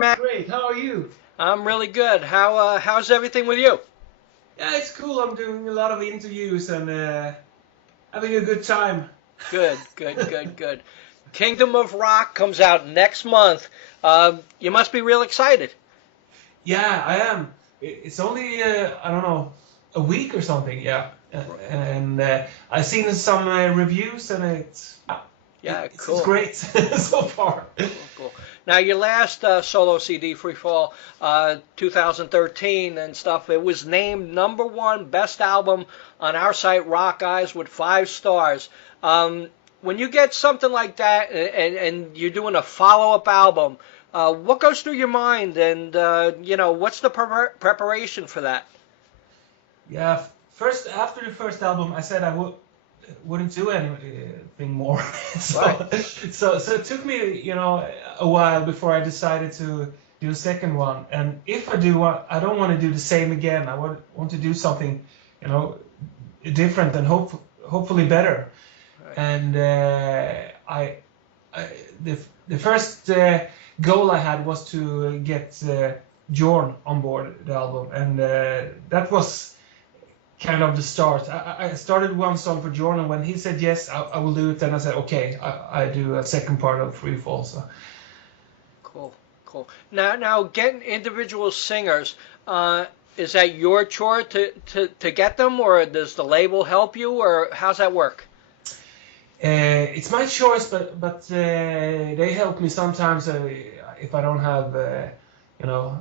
Matt, Great. How are you? I'm really good. How's everything with you? Yeah, it's cool. I'm doing a lot of interviews and having a good time. Good, good, good, good. Kingdom of Rock comes out next month. You must be real excited. Yeah, I am. It's only I don't know, a week or something. Yeah, and I've seen some reviews and Yeah, it's cool, great so far. cool, cool. Now your last solo CD, Freefall, 2013 and stuff, it was named #1 best album on our site Rockeyez with 5 stars. When you get something like that and you're doing a follow-up album, what goes through your mind, and what's the preparation for that? Yeah, first after the first album, I said I wouldn't do anything more. so, Right. so it took me, a while before I decided to do a second one. And if I do one, I don't want to do the same again. I want to do something, you know, different and hopefully better. Right. And I the first goal I had was to get Jorn on board the album, and that was kind of the start. I started one song for Jordan, and when he said yes, I will do it. Then I said, okay, I do a second part of Freefall. So Cool, cool. Now getting individual singers, is that your chore to get them, or does the label help you, or how's that work? it's my choice, but they help me sometimes if I don't have you know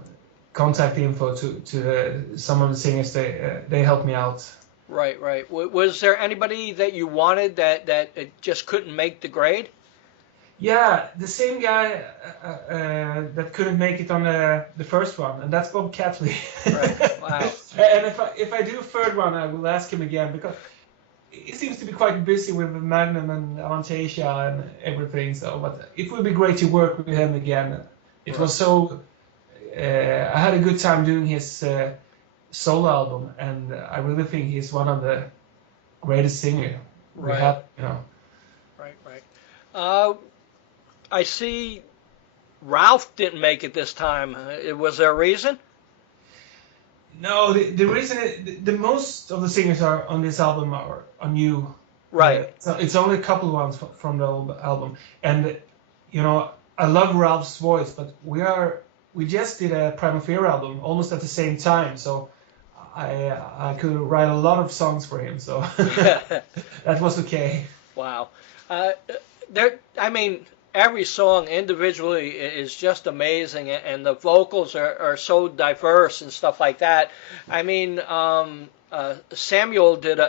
contact info to some of the singers. They help me out. Right, right. Was there anybody that you wanted that it just couldn't make the grade? Yeah, the same guy that couldn't make it on the first one, and that's Bob CATLEY. Right. Wow. And if I do a third one, I will ask him again because he seems to be quite busy with Magnum and Avantasia and everything. So, but it would be great to work with him again. It was so. I had a good time doing his solo album, and I really think he's one of the greatest singers we Right. have. Right, right. Uh, I see Ralph didn't make it this time. Was there a reason? No, the reason the most of the singers are on this album are new. Right. So it's only a couple of ones from the old album, and I love Ralph's voice, but we just did a Primal Fear album almost at the same time, so I could write a lot of songs for him, so that was okay. Wow. I mean, every song individually is just amazing, and the vocals are so diverse and stuff like that. I mean, Samuel did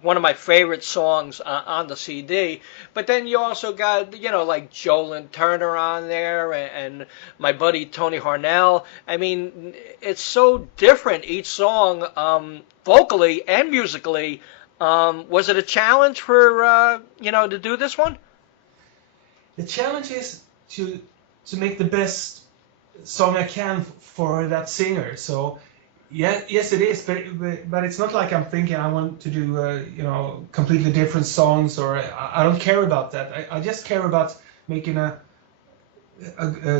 one of my favorite songs on the CD, but then you also got, like Lynn Turner on there, and my buddy Tony Harnell. I mean, it's so different each song, vocally and musically. Was it a challenge for, to do this one? The challenge is to make the best song I can for that singer. So yeah, yes, it is, but it's not like I'm thinking I want to do completely different songs, or I don't care about that. I just care about making a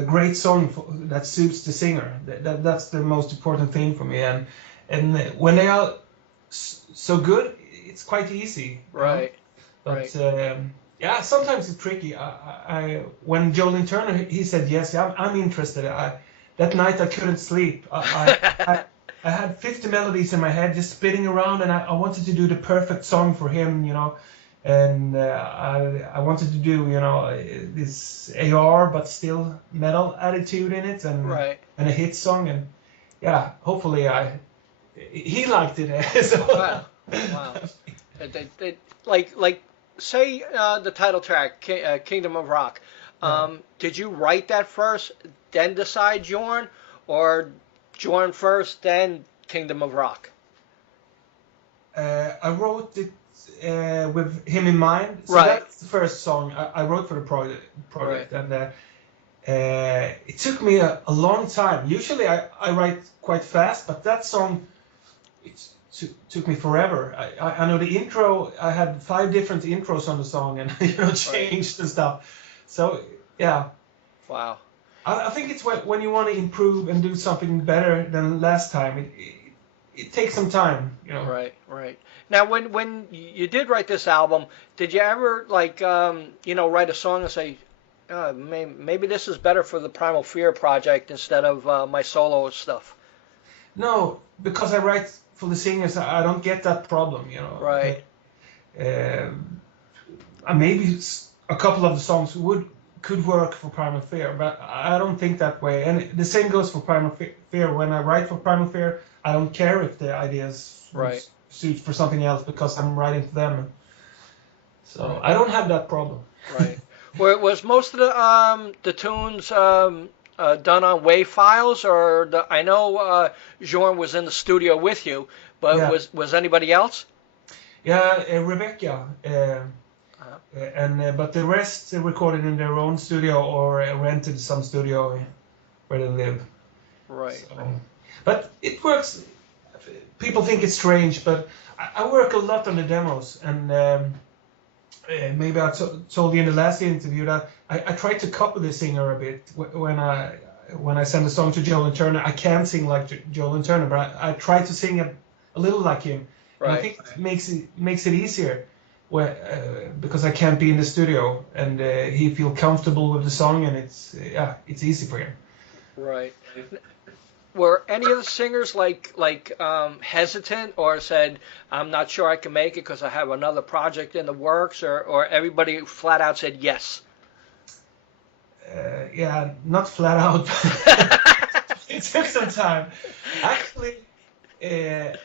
great song that suits the singer. That's the most important thing for me. And when they are so good, it's quite easy. Right. But Right. yeah, sometimes it's tricky. When Lynn Turner he said yes, yeah, I'm interested. That night I couldn't sleep. I had 50 melodies in my head just spinning around, and I wanted to do the perfect song for him, and I wanted to do this AR but still metal attitude in it, Right. and a hit song, and yeah, hopefully he liked it. So. Wow. Wow. Like say the title track, Kingdom of Rock. Did you write that first, then decide Jorn, or Jorn first, then Kingdom of Rock? I wrote it with him in mind. So Right. that's the first song I wrote for the project. Right. And it took me a long time. Usually I write quite fast, but that song took me forever. I know the intro. I had 5 different intros on the song, and changed and stuff. So yeah. Wow. I think it's when you want to improve and do something better than last time. It takes some time, you know. Right, right. Now, when you did write this album, did you ever like write a song and say, maybe this is better for the Primal Fear project instead of my solo stuff? No, because I write for the singers, I don't get that problem, you know. Right. Maybe a couple of the songs could work for Primal Fear, but I don't think that way. And the same goes for Primal Fear. When I write for Primal Fear, I don't care if the ideas suit for something else because I'm writing for them. So I don't have that problem. Right. Was most of the tunes done on WAV files, or I know Jorn was in the studio with you, but Yeah. was anybody else? Yeah, Rebecca. But the rest recorded in their own studio or rented some studio where they live. Right. So, but it works. People think it's strange, but I work a lot on the demos, and maybe I told you in the last interview that I try to copy the singer a bit when I send a song to Lynn Turner. I can't sing like Lynn Turner, but I try to sing a little like him. Right. And I think it makes it easier. Because I can't be in the studio, and he feels comfortable with the song, and it's easy for him. Right. Were any of the singers hesitant or said, "I'm not sure I can make it because I have another project in the works," or everybody flat out said yes? Not flat out. It took some time. Actually, I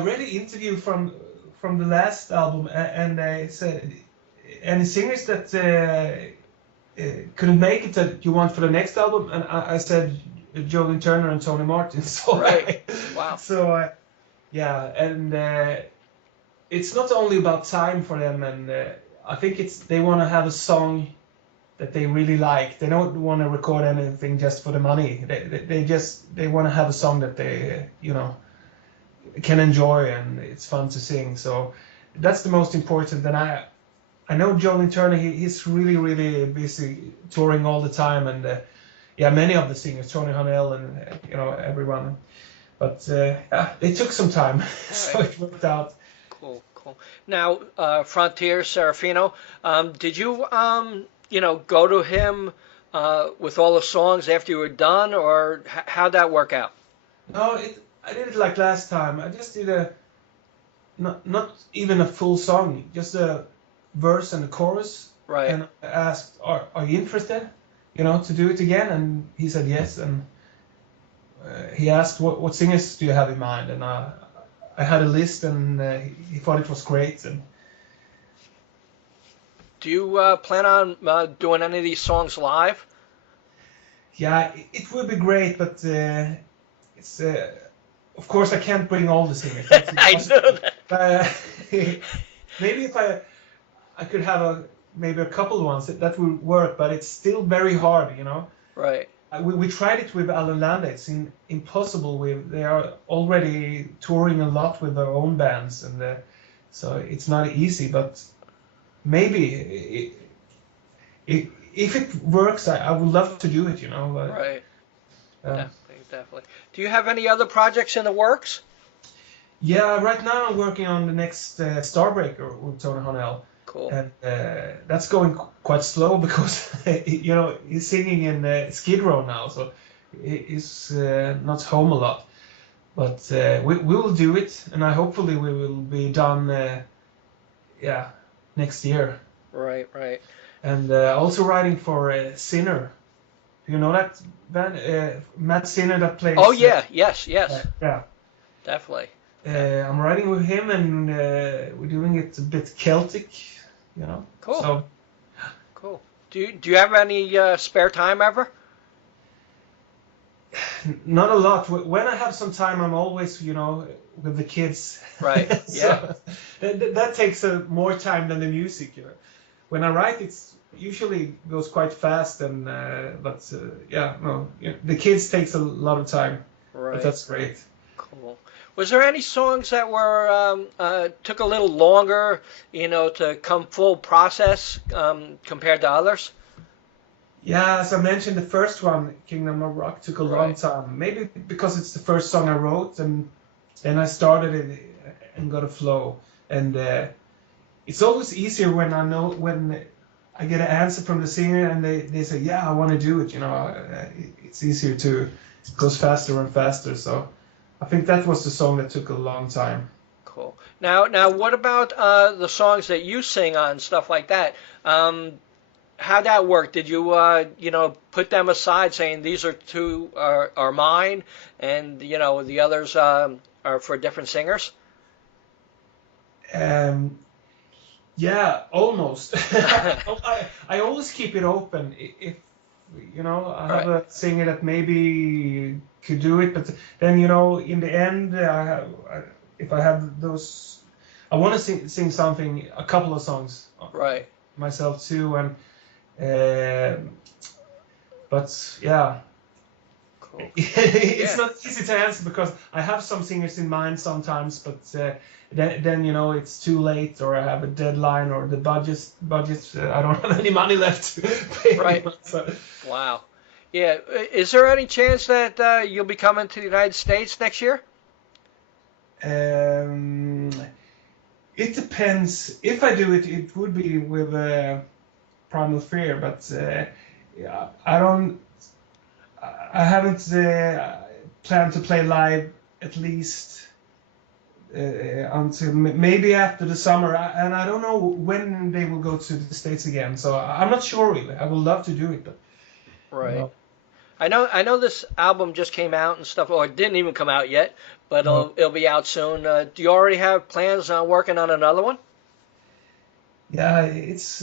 read an interview from the last album, and they said, any singers that couldn't make it that you want for the next album? And I said Lynn Turner and Tony Martin. So right. Wow. So and it's not only about time for them, and I think they want to have a song that they really like. They don't want to record anything just for the money. They want to have a song that they can enjoy, and it's fun to sing. So that's the most important. And I know Lynn Turner, he's really, really busy touring all the time, and many of the singers, Tony Harnell and everyone. But it took some time, so it worked out. Cool. Now, Frontiers Serafino, did you go to him with all the songs after you were done, or how'd that work out? No, I did it like last time. I just did not even a full song, just a verse and a chorus. Right. And I asked, "Are you interested, to do it again?" And he said yes. And he asked, "What singers do you have in mind?" And I had a list, and he thought it was great. And do you plan on doing any of these songs live? Yeah, it would be great, but it's. Of course, I can't bring all the singers. I know that. Maybe if I could have maybe a couple ones that would work, but it's still very hard, Right. We tried it with Lande. It's impossible. They are already touring a lot with their own bands, and so it's not easy. But maybe if it works, I would love to do it. But, right. Definitely. Do you have any other projects in the works? Yeah, right now I'm working on the next STARBREAKER with Tony Harnell. Cool. And that's going quite slow because he's singing in Skid Row now, so he's not home a lot. But we will do it, and hopefully we will be done. Next year. Right. And also writing for Sinner. Do you know that band? Matt Sinner that plays. Oh yeah, yes. Yeah. Definitely. I'm writing with him, and we're doing it a bit Celtic, Cool. So, cool. Do you have any spare time ever? Not a lot. When I have some time, I'm always, with the kids. Right. So, that takes more time than the music. When I write, it's usually goes quite fast, and the kids takes a lot of time. Right. But that's great. Cool. Was there any songs that were took a little longer, to come full process compared to others? Yeah, as I mentioned, the first one, Kingdom of Rock, took a long time. Maybe because it's the first song I wrote, and then I started it and got a flow. And it's always easier when I get an answer from the singer and they say, yeah, I want to do it. It's easier it goes faster and faster. So I think that was the song that took a long time. Cool. Now, what about the songs that you sing on, stuff like that? How'd that work? Did you, put them aside, saying these are mine, and the others are for different singers? Yeah, almost. I always keep it open. If I have a singer that maybe could do it, but then in the end, if I have those, I want to sing something, a couple of songs, myself too, and. But yeah, cool. It's not easy to answer because I have some singers in mind sometimes, but then it's too late, or I have a deadline, or the budget. I don't have any money left to pay. Right. So. Wow. Yeah. Is there any chance that you'll be coming to the United States next year? It depends. If I do it, it would be with. Primal Fear, but I haven't planned to play live at least until maybe after the summer, and I don't know when they will go to the States again. So I'm not sure really. I would love to do it, but right. I know this album just came out and stuff, or it didn't even come out yet, but it'll be out soon. Do you already have plans on working on another one? Yeah, it's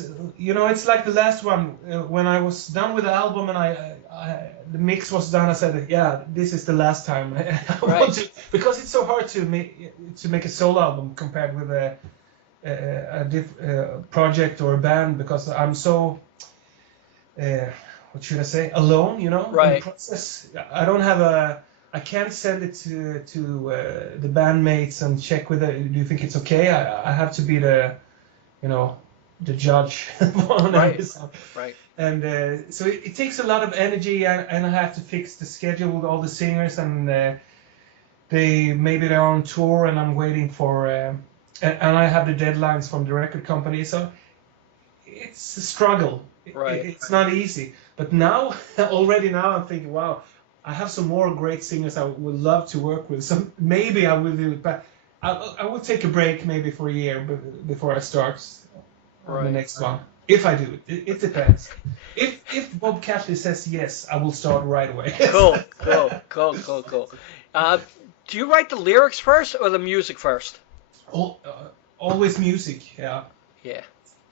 like the last one. When I was done with the album and the mix was done, I said, yeah, this is the last time I want to, because it's so hard to make a solo album compared with a project or a band, because I'm so what should I say, alone, in the process. I don't have I can't send it to the bandmates and check with it. Do you think it's okay? I have to be the the judge on everything. Right. And so it takes a lot of energy, and I have to fix the schedule with all the singers, and they're on tour, and I'm waiting for, and I have the deadlines from the record company, so it's a struggle. It's not easy. But already now, I'm thinking, wow, I have some more great singers I would love to work with. So maybe I will do it, but I will take a break maybe for a year before I start on the next one. If I do it, it depends. If Bob CATLEY says yes, I will start right away. Cool. Do you write the lyrics first or the music first? Always music. Yeah. Yeah.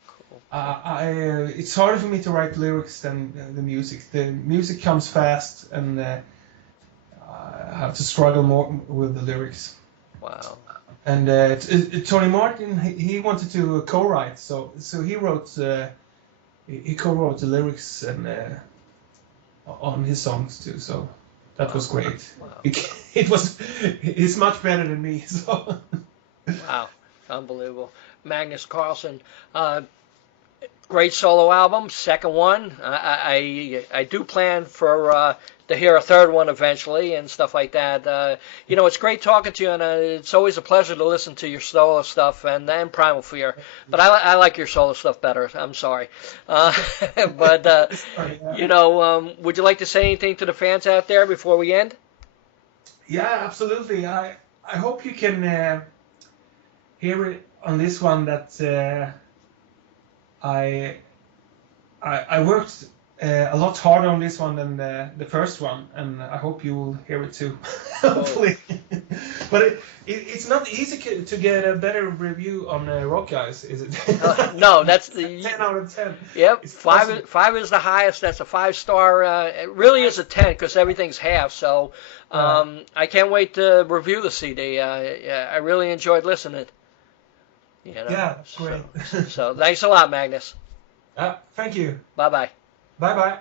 Cool. It's harder for me to write lyrics than the music. The music comes fast, and I have to struggle more with the lyrics. Wow. And Tony Martin, he wanted to co-write, so he wrote, he co-wrote the lyrics and on his songs too. So that was great. Wow. He's much better than me. So. Wow, unbelievable. Magnus Karlsson, great solo album, second one. I do plan for to hear a third one eventually and stuff like that. It's great talking to you, and it's always a pleasure to listen to your solo stuff and Primal Fear. But I like your solo stuff better. I'm sorry. But would you like to say anything to the fans out there before we end? Yeah, absolutely. I hope you can hear it on this one that I worked a lot harder on this one than the first one, and I hope you will hear it too. Hopefully. But it's not easy to get a better review on Rockeyez, is it? No, that's the 10 out of 10. Yep, five is the highest. That's a 5-star. It really is a 10 because everything's half. So I can't wait to review the CD. I really enjoyed listening. Yeah, great. So thanks a lot, Magnus. Thank you. Bye-bye. Bye-bye.